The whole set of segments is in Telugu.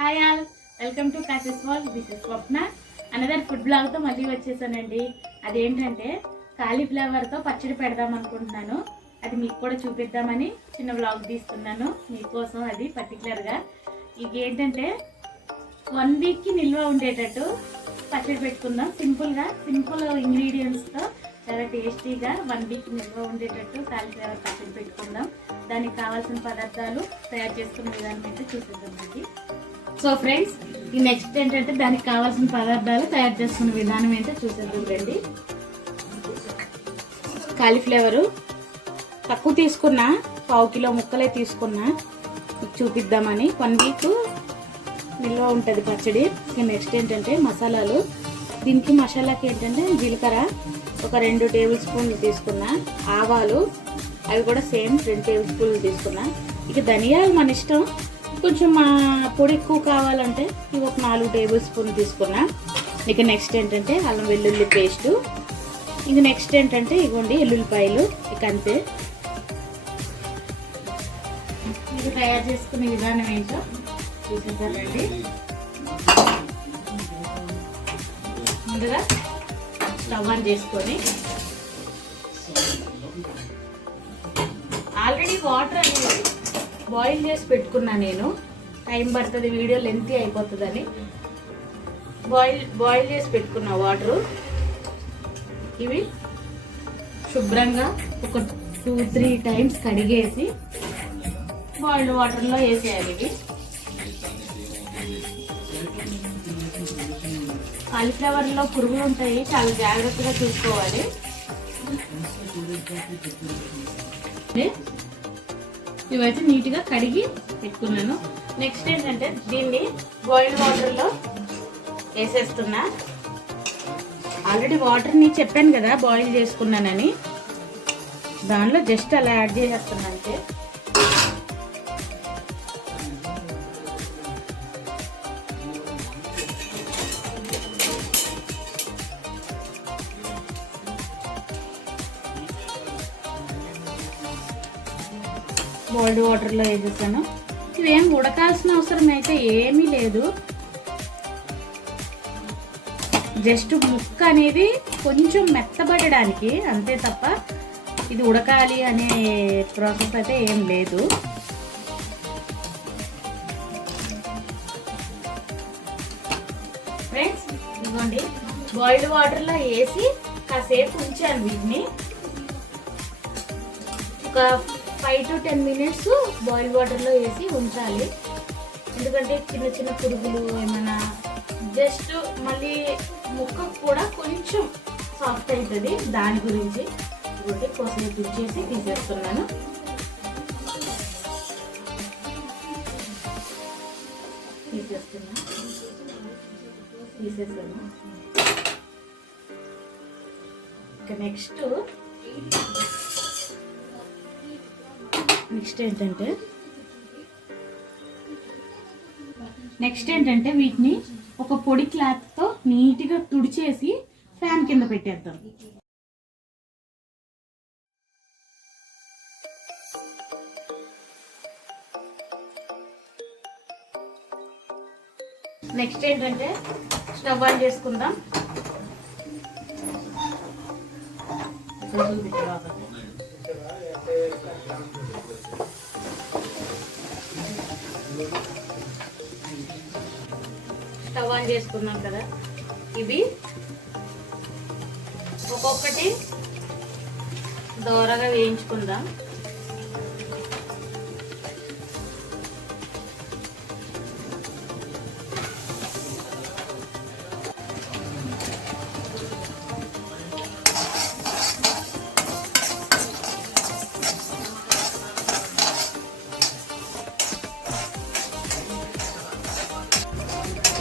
హాయ్ ఆల్, వెల్కమ్ టు కాసెస్ వాల్. This is Swapna. Another food బ్లాగ్తో మళ్ళీ వచ్చేసానండి. అదేంటంటే కాలీఫ్లవర్తో పచ్చడి పెడదాం అనుకుంటున్నాను. అది మీకు కూడా చూపిద్దామని చిన్న బ్లాగ్ తీస్తున్నాను మీకోసం. అది పర్టికులర్గా ఇక ఏంటంటే 1 వీక్కి నిల్వ ఉండేటట్టు పచ్చడి పెట్టుకుందాం. సింపుల్ ఇంగ్రీడియంట్స్తో చాలా టేస్టీగా 1 వీక్ నిల్వ ఉండేటట్టు కాలీఫ్లవర్ పచ్చడి పెట్టుకుందాం. దానికి కావాల్సిన పదార్థాలు తయారు చేసుకునే విధానం అయితే చూపిద్దామండి. సో ఫ్రెండ్స్, ఈ నెక్స్ట్ ఏంటంటే దానికి కావాల్సిన పదార్థాలు తయారు చేసుకునే విధానం ఏంటో చూసేద్దాం రండి. కాలీఫ్లవరు తక్కువ తీసుకున్నా, 1/2 కిలో ముక్కలే తీసుకున్నా మీకు చూపిద్దామని. 1 వీక్ నిల్వ ఉంటుంది పచ్చడి. నెక్స్ట్ ఏంటంటే మసాలాలు. దీనికి మసాలాకి ఏంటంటే జీలకర్ర ఒక 2 టేబుల్ స్పూన్లు తీసుకున్నా, ఆవాలు అవి కూడా సేమ్ 2 టేబుల్ స్పూన్లు తీసుకున్నా. ఇక ధనియాలు మన ఇష్టం, కొంచెం మా పొడి ఎక్కువ కావాలంటే ఇవి ఒక 4 టేబుల్ స్పూన్లు తీసుకున్నా. ఇక నెక్స్ట్ ఏంటంటే అల్లం వెల్లుల్లి పేస్టు. ఇక నెక్స్ట్ ఏంటంటే ఇవ్వండి ఎల్లుల్లిపాయలు. ఇక అంతే. ఇక తయారు చేసుకునే విధానం ఏంటో చూసేసారండి. ముందుగా స్టవ్ ఆన్ చేసుకొని ఆల్రెడీ వాటర్ అనేది బాయిల్ చేసి పెట్టుకున్నా. నేను టైం పడుతుంది, వీడియో లెంతీ అయిపోతుందని బాయిల్ చేసి పెట్టుకున్నా వాటరు. ఇవి శుభ్రంగా ఒక 2-3 టైమ్స్ కడిగేసి బాయిల్డ్ వాటర్లో వేసేయాలి. ఇవి కాలీఫ్లవర్లో పురుగులు ఉంటాయి, చాలా జాగ్రత్తగా చూసుకోవాలి. ఇవైతే నీట్గా కడిగి పెట్టుకున్నాను. నెక్స్ట్ ఏంటంటే దీన్ని బాయిల్డ్ వాటర్లో వేసేస్తున్నా. ఆల్రెడీ వాటర్ని చెప్పాను కదా బాయిల్ చేసుకున్నానని, దానిలో జస్ట్ అలా యాడ్ చేసేస్తున్నా అంతే. బాయిల్డ్ వాటర్లో వేసేసాను. ఇవేం ఉడకాల్సిన అవసరం అయితే ఏమీ లేదు. జస్ట్ ముక్క అనేది కొంచెం మెత్తబడడానికి అంతే తప్ప ఇది ఉడకాలి అనే ప్రాసెస్ అయితే ఏం లేదు. ఫ్రెండ్స్, ఇదిగోండి బాయిల్డ్ వాటర్లో వేసి కాసేపు ఉంచాను. వీటిని ఒక 5 to 10 మినిట్స్ బాయిల్ వాటర్లో వేసి ఉంచాలి. ఎందుకంటే చిన్న చిన్న పురుగులు ఏమైనా జస్ట్ మళ్ళీ ముక్క కూడా కొంచెం సాఫ్ట్ అవుతుంది. దాని గురించి ఒకటి కోసేపు ఉంచేసి తీసేస్తున్నాను. తీసేసాను. ఇక నెక్స్ట్ ఏంటంటే వీటిని ఒక పొడి క్లాత్తో నీట్గా తుడిచేసి ఫ్యాన్ కింద పెట్టేద్దాం. నెక్స్ట్ ఏంటంటే స్టవ్ ఆన్ చేసుకుందాం. స్టవ్ ఆన్ చేసుకున్నాం కదా, ఇవి ఒక్కొక్కటి దోరగా వేయించుకుందాం.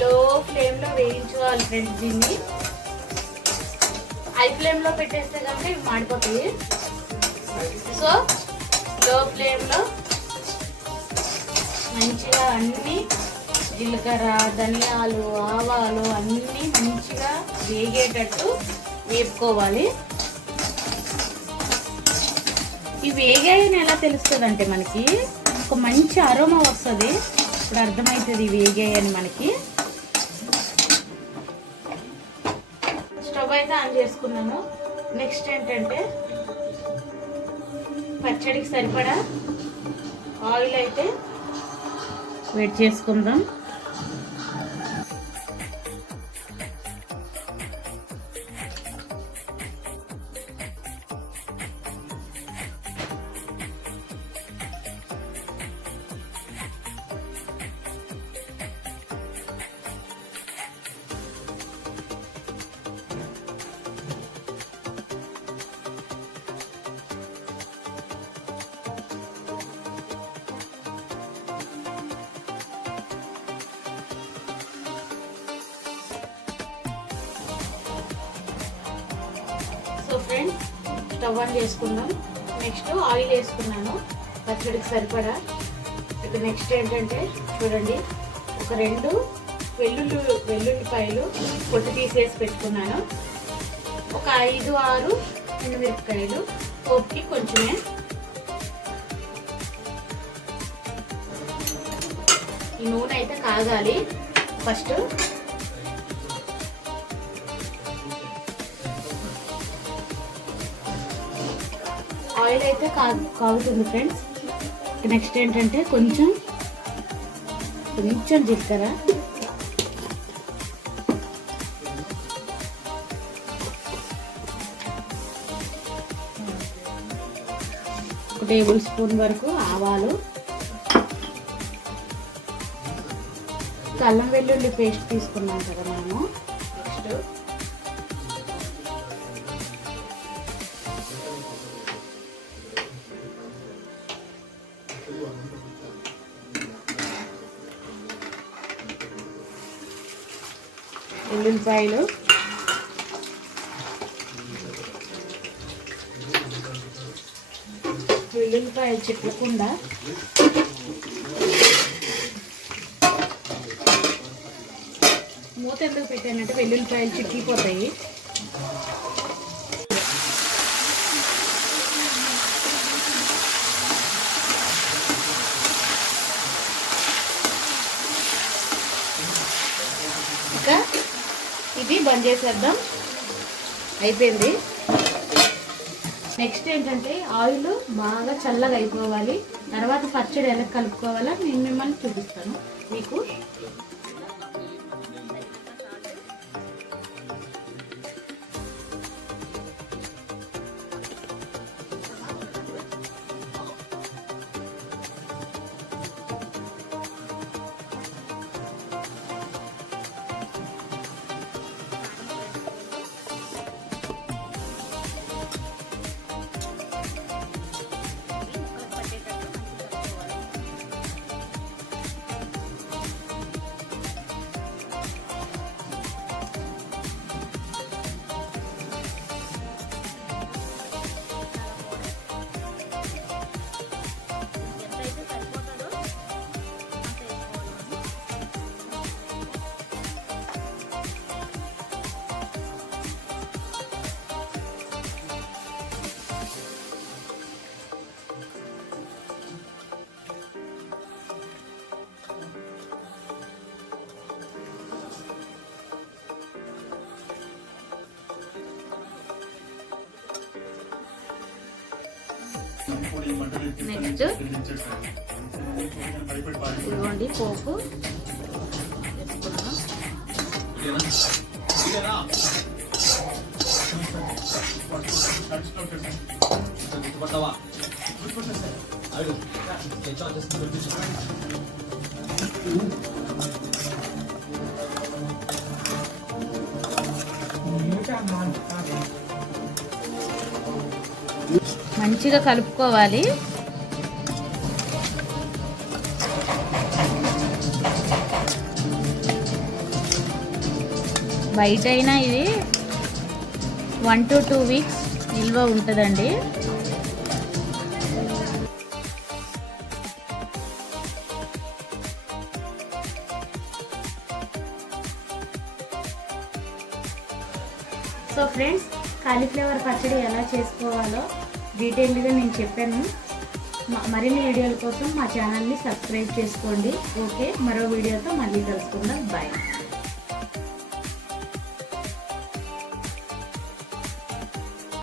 లో ఫ్లేమ్లో వేయించుకోవాలి ఫ్రెండ్స్. దీన్ని హై ఫ్లేమ్లో పెట్టేస్తే కనుక ఇవి మాడిపోతాయి. సో లో ఫ్లేమ్లో మంచిగా అన్నీ జీలకర్ర, ధనియాలు, ఆవాలు అన్నీ మంచిగా వేగేటట్టు వేపుకోవాలి. ఇవి వేగాయని ఎలా తెలుస్తుంది అంటే మనకి ఒక మంచి అరోమా వస్తుంది. ఇప్పుడు అర్థమవుతుంది వేగాయని మనకి. స్టవ్ అయితే ఆన్ చేసుకున్నాను. నెక్స్ట్ ఏంటంటే పచ్చడికి సరిపడా ఆయిల్ అయితే వేడి చేసుకుందాం. సో ఫ్రెండ్స్, స్టవ్ ఆన్ చేసుకుందాం. నెక్స్ట్ ఆయిల్ వేసుకున్నాను పచ్చడికి సరిపడా. ఇప్పుడు నెక్స్ట్ ఏంటంటే చూడండి, ఒక 2 వెల్లుల్లిపాయలు పొట్టు తీసేసి పెట్టుకున్నాను. ఒక 5-6 ఎండుమిరపకాయలు, పోపుకి కొంచెమే. ఈ నూనె అయితే కాగాలి. ఫస్ట్ ఆయిల్ అయితే కాగుతుంది ఫ్రెండ్స్. నెక్స్ట్ ఏంటంటే కొంచెం జీలకర్ర, ఒక టేబుల్ స్పూన్ వరకు ఆవాలు, అల్లం వెల్లుల్లి పేస్ట్ తీసుకున్నాం కదా మనము. నెక్స్ట్ ఉల్లిపాయలు, వెల్లుల్లిపాయలు చిట్లకుండా మూత ఎందుకు పెట్టానంటే వెల్లుల్లిపాయలు చిట్లిపోతాయి. ఇంకా ఇది బంద్ చేసేద్దాం. అయిపోయింది. నెక్స్ట్ ఏంటంటే ఆయిల్ బాగా చల్లగా అయిపోవాలి. తర్వాత పచ్చడి ఎలా కలుపుకోవాలో నేను మిమ్మల్ని చూపిస్తాను మీకు. నెక్స్ట్ ఇదిగోండి పోపు వేసుకున్నాం. మంచిగా కలుపుకోవాలి. బయట అయినా ఇది 1 to 2 వీక్స్ నిల్వ ఉంటుందండి. సో ఫ్రెండ్స్, కాలీఫ్లవర్ పచ్చడి ఎలా చేసుకోవాలో డీటెయిల్గా నేను చెప్పాను. మరిన్ని వీడియోల కోసం మా ఛానల్ని సబ్స్క్రైబ్ చేసుకోండి. ఓకే, మరో వీడియోతో మళ్ళీ కలుసుకుందాం. బాయ్.